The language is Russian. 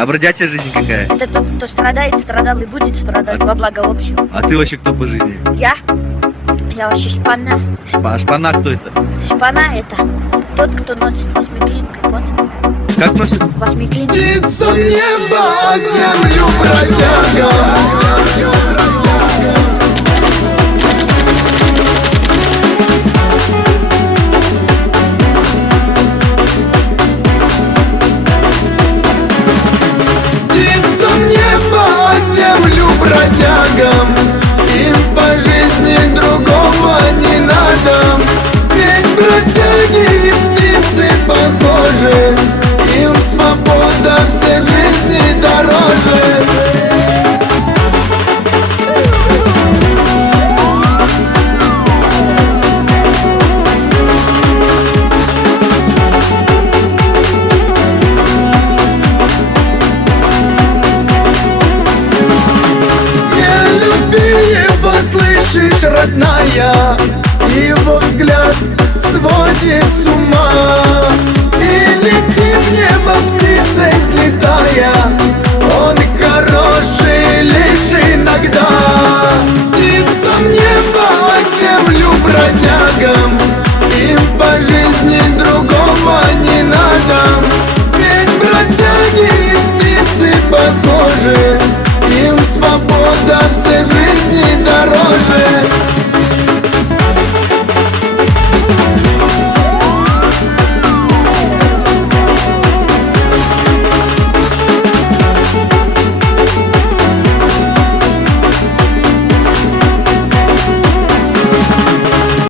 А бродячая жизнь какая? Это тот, кто страдает, страдал и будет страдать во благо общего. А ты вообще кто по жизни? Я вообще шпана. Шпана кто это? Шпана это тот, кто носит восьмиклинкой, понял? Как носит? Восьмиклинкой. Птица небо, землю бродяга. Землю бродягам, им по жизни другого не надо. Ведь бродяги и птицы похожи, им свобода всех жизней дороже. Слышишь, родная, его взгляд сводит с ума. И летит в небо птицей взлетая, он хороший лишь иногда. Птица в небо, землю бродя.